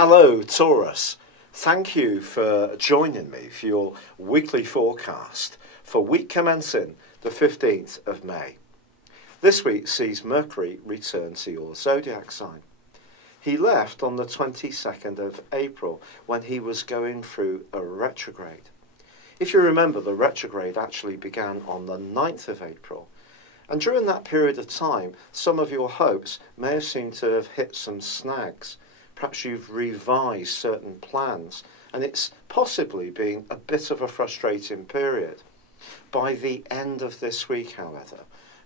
Hello, Taurus. Thank you for joining me for your weekly forecast for week commencing the 15th of May. This week sees Mercury return to your zodiac sign. He left on the 22nd of April when he was going through a retrograde. If you remember, the retrograde actually began on the 9th of April. And during that period of time, some of your hopes may have seemed to have hit some snags. Perhaps you've revised certain plans, and it's possibly been a bit of a frustrating period. By the end of this week, however,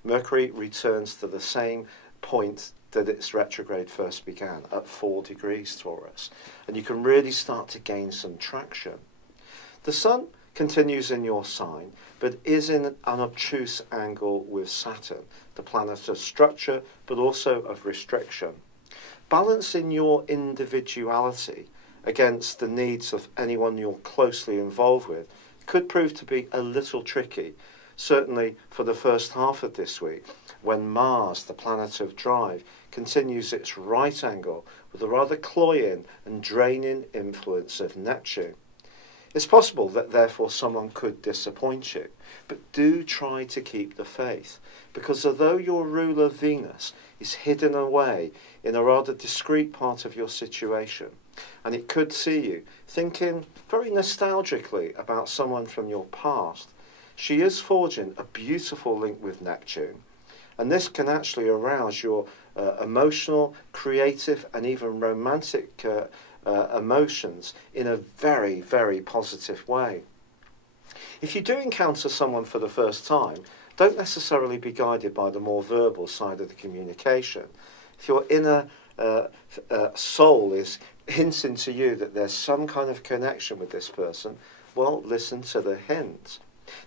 Mercury returns to the same point that its retrograde first began, at 4 degrees Taurus, and you can really start to gain some traction. The Sun continues in your sign, but is in an obtuse angle with Saturn, the planet of structure, but also of restriction. Balancing your individuality against the needs of anyone you're closely involved with could prove to be a little tricky, certainly for the first half of this week, when Mars, the planet of drive, continues its right angle with a rather cloying and draining influence of Neptune. It's possible that therefore someone could disappoint you, but do try to keep the faith, because although your ruler Venus is hidden away in a rather discreet part of your situation, and it could see you thinking very nostalgically about someone from your past, she is forging a beautiful link with Neptune, and this can actually arouse your emotional, creative and even romantic emotions in a very, very positive way. If you do encounter someone for the first time, don't necessarily be guided by the more verbal side of the communication. If your inner soul is hinting to you that there's some kind of connection with this person, well, listen to the hint.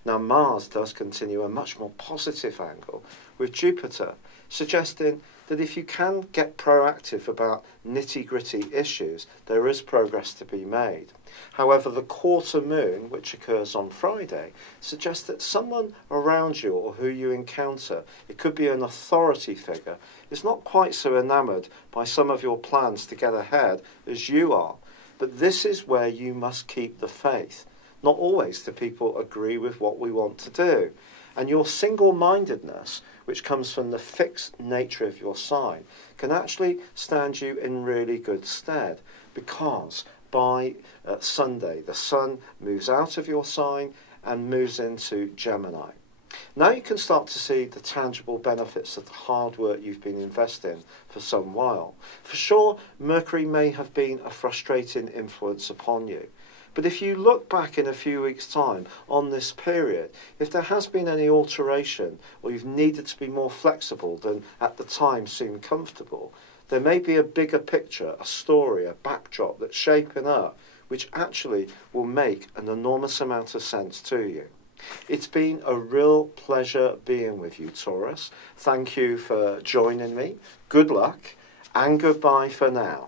Now, Mars does continue a much more positive angle with Jupiter, suggesting that if you can get proactive about nitty-gritty issues, there is progress to be made. However, the quarter moon, which occurs on Friday, suggests that someone around you or who you encounter, it could be an authority figure, is not quite so enamoured by some of your plans to get ahead as you are. But this is where you must keep the faith. Not always do people agree with what we want to do. And your single-mindedness, which comes from the fixed nature of your sign, can actually stand you in really good stead, because by Sunday the Sun moves out of your sign and moves into Gemini. Now you can start to see the tangible benefits of the hard work you've been investing for some while. For sure, Mercury may have been a frustrating influence upon you. But if you look back in a few weeks' time on this period, if there has been any alteration or you've needed to be more flexible than at the time seemed comfortable, there may be a bigger picture, a story, a backdrop that's shaping up, which actually will make an enormous amount of sense to you. It's been a real pleasure being with you, Taurus. Thank you for joining me. Good luck and goodbye for now.